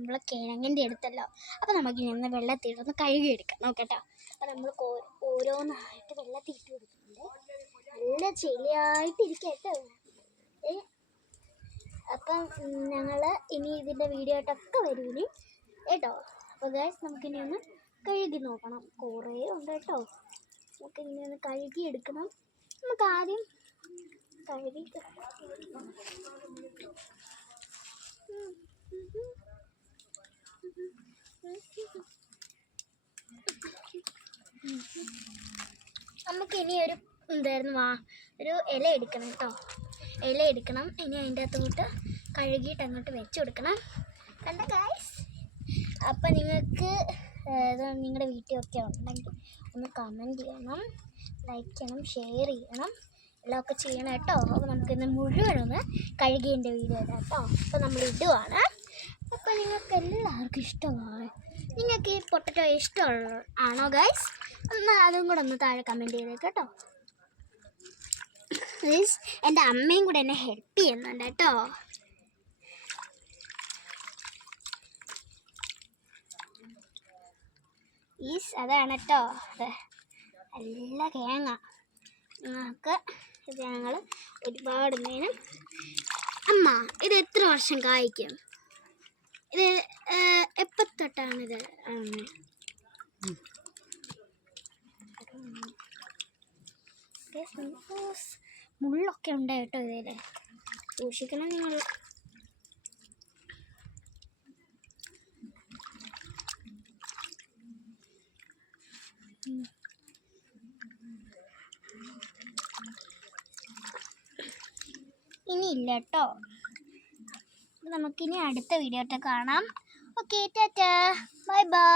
നമ്മൾ കിഴങ്ങിൻ്റെ എടുത്തല്ലോ. അപ്പോൾ നമുക്ക് ഇനി ഒന്ന് വെള്ളത്തിട്ടൊന്ന് കഴുകിയെടുക്കാം നോക്കട്ടോ. അപ്പോൾ നമ്മൾ ഓരോന്നായിട്ട് വെള്ളത്തിട്ട് കൊടുക്കുന്നുണ്ട്. നല്ല ചെളിയായിട്ടിരിക്കട്ടോ. അപ്പം ഞങ്ങൾ ഇനി ഇതിൻ്റെ വീഡിയോ ആയിട്ടൊക്കെ വരും കേട്ടോ. അപ്പോൾ ഗൈസ് നമുക്കിനി ഒന്ന് കഴുകി നോക്കണം. കുറേ ഉണ്ട് കേട്ടോ. നമുക്കിനി ഒന്ന് കഴുകി എടുക്കണം. നമുക്ക് ആദ്യം കഴുകി നമുക്കിനി ഒരു ഇല എടുക്കണം കേട്ടോ. ഇല എടുക്കണം. ഇനി അതിൻ്റെ അകത്തോട്ട് കഴുകിയിട്ട് അങ്ങോട്ട് വെച്ച് കൊടുക്കണം. കണ്ട ഗൈസ്. അപ്പം നിങ്ങൾക്ക് നിങ്ങളുടെ വീട്ടിലൊക്കെ ഉണ്ടെങ്കിൽ ഒന്ന് കമൻറ്റ് ചെയ്യണം, ലൈക്ക് ചെയ്യണം, ഷെയർ ചെയ്യണം, എല്ലാമൊക്കെ ചെയ്യണം കേട്ടോ. അപ്പോൾ നമുക്കിന്ന് മുഴുവനൊന്ന് കഴുകിയതിൻ്റെ വീഡിയോ കേട്ടോ. അപ്പോൾ നമ്മൾ ഇടുവാണ്. അപ്പോൾ നിങ്ങൾക്ക് എല്ലാവർക്കും ഇഷ്ടമാണ്. നിങ്ങൾക്ക് ഈ പൊട്ടറ്റോ ഇഷ്ടമാണോ ഗൈസ്? അതും കൂടെ ഒന്ന് താഴെ കമൻറ്റ് ചെയ്തേക്ക് കേട്ടോ. ഗൈസ് എൻ്റെ അമ്മയും കൂടെ എന്നെ ഹെൽപ്പ് ചെയ്യുന്നുണ്ട് കേട്ടോ. അതാണ് കേട്ടോ. നല്ല കിഴങ്ങ. ഞങ്ങൾക്ക് ഇത് ഞങ്ങൾ ഒരുപാട് നേരം. അമ്മ ഇത് എത്ര വർഷം കായ്ക്കും? ഇത് എപ്പോൾ തൊട്ടാണിത്? മുള്ളൊക്കെ ഉണ്ട് കേട്ടോ. ഇതിൽ സൂക്ഷിക്കണം നിങ്ങൾ. ഇനി ഇല്ല കേട്ടോ. നമുക്കിനി അടുത്ത വീഡിയോ കാണാം. Okay, Tata, bye bye.